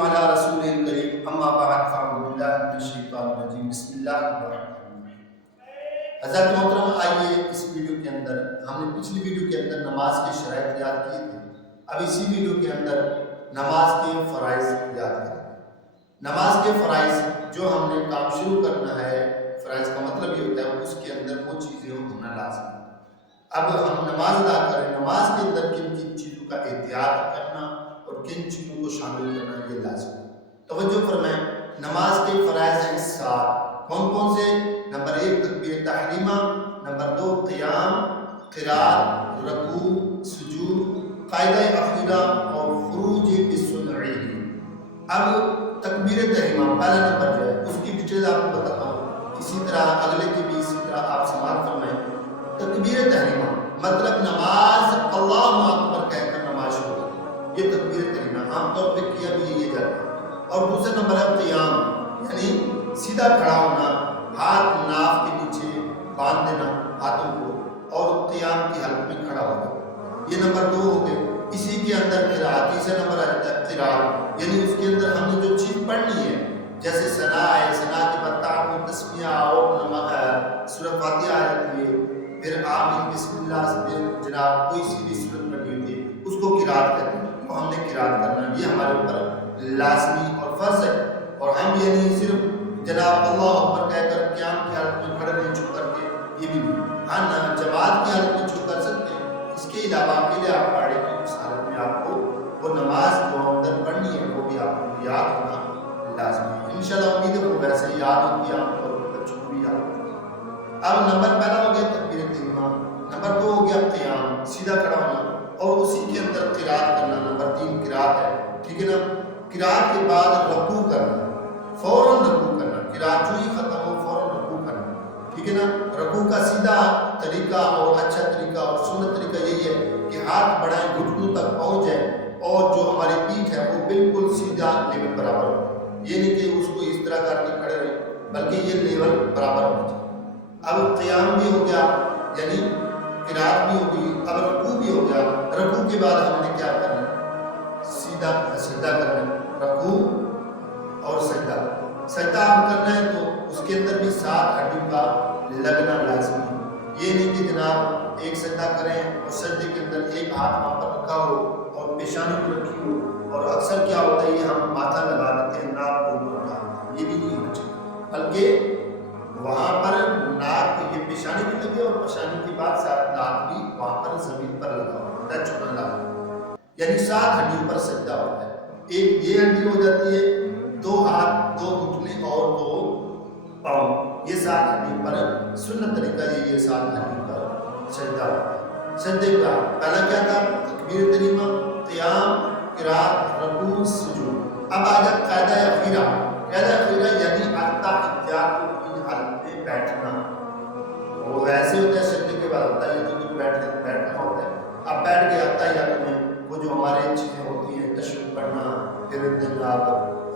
علی رسول کریم اما بعد فاعوذ باللہ من الشیطان الرجیم بسم اللہ الرحمن الرحیم۔ حضرت محترم، آئیے اس ویڈیو کے اندر ہم نے پچھلی ویڈیو کے اندر نماز کے شرائط یاد کیے تھے، اب اسی ویڈیو کے اندر نماز کے فرائض یاد کریں۔ نماز کے فرائض جو ہم نے کام شروع کرنا ہے، فرائض کا مطلب یہ ہوتا ہے اس کے اندر وہ چیزیں ہونا لازم ہے۔ اب ہم نماز ادا کریں، نماز کے اندر کن کن چیزوں کا احتیاط کرنا اور کن چیزوں کو شامل کرنا یہ لازم ہے۔ توجہ فرمائیں، نماز کے فرائض ہیں 7۔ کون کون سے؟ نمبر 1 تکبیر تحریمہ، نمبر 2 قیام، قرات، رکوع، سجود، قاعدہ اخیرہ اور خروج بسنعہ۔ اب تکبیر تحریمہ پہلا نمبر جو ہے اس کی ڈیٹیل آپ کو بتاتا ہوں، اسی طرح اگلے کی بھی اسی طرح آپ سماعت فرمائیں۔ تکبیر تحریمہ مطلب نماز اللہ اکبر کہہ کر نماز شروع کریں، یہ تکبیر تحریمہ عام طور پہ کیا بھی یہ جاتا ہے۔ اور دوسرا نمبر ہے قیام، یعنی سیدھا کھڑا ہونا، ہاتھ ناف کے نیچے باندھ دینا ہاتھوں کو اور قیام کی حالت میں کھڑا ہونا، یہ نمبر 2 ہو گئے۔ اسی کے اندر قرات، تیسرا نمبر آ جاتا ہے قرات، یعنی اس کے اندر ہم نے جو چیز پڑھنی ہے، جیسے ثنا ہے، ثنا کے بعد تعاون تسمیہ اور سورۃ فاتحہ آ جاتی ہے، پھر آمین بسم اللہ سے جناب کوئی سی بھی سورت پڑھی ہوتی ہے اس کو قرات کہتے ہیں، تو ہم نے قرات کرنا، یہ ہمارے اوپر لازمی اور فرض ہے۔ اور ہم یہ نہیں صرف جناب اللہ اکبر کہہ کر قیام کی حالت میں کھڑے نہیں چھپ کر کے یہ بھی نہیں، ہاں جماعت کی حالت میں چھپ کر سکتے ہیں، اس کے علاوہ اکیلے آپ پڑھیں تو اس حالت میں آپ کو وہ نماز جو اندر پڑھنی ہے وہ بھی آپ کو یاد ہونا لازمی ہے۔ انشاءاللہ امید ہے وہ ویسے یاد ہوگی، عام طور پر بچوں کو بھی یاد ہوگی۔ اب نمبر پہلا ہو گیا تکبیر تحریمہ، نمبر 2 ہو گیا قیام، سیدھا کھڑا ہونا، اور اسی کے اندر قرات کرنا، نمبر 3 قرات ہے، ٹھیک ہے نا۔ قرات کے بعد رکوع کرنا، فوراً رکوع کرنا، قرات جو ہی ختم ہو فوراً رکوع کرنا، ٹھیک ہے نا۔ رکوع کا سیدھا طریقہ اور اچھا طریقہ اور سنت طریقہ یہی ہے کہ ہاتھ بڑھائیں، گھٹنوں تک پہنچ جائیں اور جو ہماری پیٹھ ہے وہ بالکل سیدھا لیول برابر ہو، یہ نہیں کہ اس کو اس طرح کر کے کھڑے رہیں، بلکہ یہ لیول برابر ہونا چاہیے۔ اب قیام بھی ہو گیا، یعنی قرات بھی ہوگی، اب رکوع بھی ہو گیا۔ رکوع کے بعد ہم نے کیا کرنا؟ سیدھا سجدہ کرنا، رکوع اور سجدہ۔ سجدہ آپ کرنا ہے تو اس کے اندر بھی 7 ہڈیوں کا لگنا لازمی ہے، یہ نہیں کہ جناب ایک سجدہ کریں اور سجدے کے اندر ایک ہاتھ وہاں پر رکھا ہو اور پیشانی کو رکھی ہو، اور اکثر کیا ہوتا ہے یہ ہم ماتھا لگا لیتے ہیں، ناک کو لگا لیتے ہیں، یہ بھی نہیں ہونا چاہیے، بلکہ وہاں پر ناک یہ پیشانی بھی لگے اور پیشانی کے بعد ساتھ ناک بھی وہاں پر زمین پر لگا ہو، ٹچ ہونا لازمی، یعنی 7 ہڈیوں پر سجدہ ہوتا ہے۔ ایک یہ ہڈی ہو جاتی ہے، 2 ہاتھ، 2 گھٹنے اور 2 پاؤں، یہ 7 ہڈیوں پر سنت طریقہ یہ 7 ہڈیوں پر سجدہ ہوتا ہے۔ سجدے کا پہلا کیا تھا؟ تکبیر تحریمہ، قیام، قرات، رکوع، سجود۔ اب آ گیا قاعدہ اخیرہ۔ قاعدہ اخیرہ یعنی التحیات کی حالت میں بیٹھنا، وہ ایسے ہوتا ہے سجدے کے بعد ہوتا ہے، یہ تو بیٹھنا ہوتا ہے۔ اب بیٹھ کے التحیات میں وہ جو ہمارے چیزیں ہوتی ہیں، تشہد پڑھنا، پھر جناب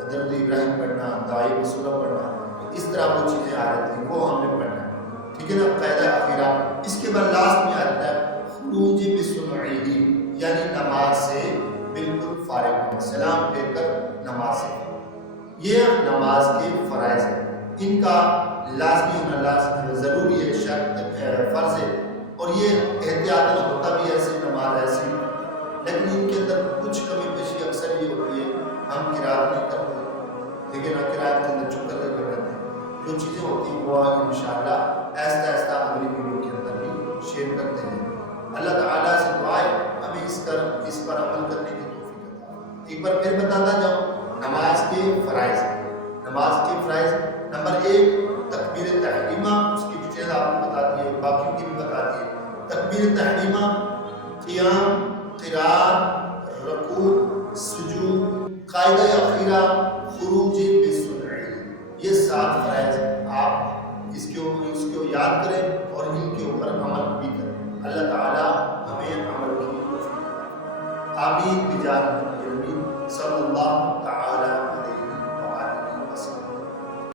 درود ابراہیم پڑھنا، دعائے سورہ پڑھنا، اس طرح وہ چیزیں آ جاتی ہیں، وہ ہم نے پڑھنا ہے، ٹھیک ہے نا۔ قاعدہ اخیرہ، اس کے بعد لاسٹ میں آتا ہے خروج بسنعہ، یعنی نماز سے بالکل فارغ ہونا، سلام پھیر کر نماز سے۔ یہ نماز کے فرائض ہیں، ان کا لازمی ہونا لازمی ضروری ہے، شرط فرض ہے، اور یہ احتیاط ہوتا بھی ایسے نماز ایسی، لیکن ان کے اندر کچھ کمی پیشی اکثر یہ ہوتی ہے، ہم قرات نہیں کرتے، لیکن ہم قرات کے اندر چھپ کر کے کرتے ہیں، جو چیزیں ہوتی ہیں وہ انشاءاللہ آہستہ آہستہ اگلی ویڈیو کے اندر بھی شیئر کرتے ہیں۔ اللہ تعالیٰ سے دعا ہے ہمیں اس پر عمل کرنے کی توفیق عطا۔ ایک بار پھر بتاتا جاؤں نماز کے فرائض۔ نماز کے فرائض نمبر 1 تکبیر تحریمہ، اس کی ڈیٹیل آپ کو بتا دی ہے، باقیوں کی بھی بتا دی ہے۔ تکبیر تحریمہ، قیام، قرات، رکوع، سجود، قاعدہ اخیرہ، خروج بسنعہ، یہ 7 فرائض آپ اس کو یاد کریں اور ان کے اوپر عمل بھی کریں۔ اللہ تعالیٰ ہمیں عمل کی توفیق عطا۔ آمین بجاہ النبی صلی اللہ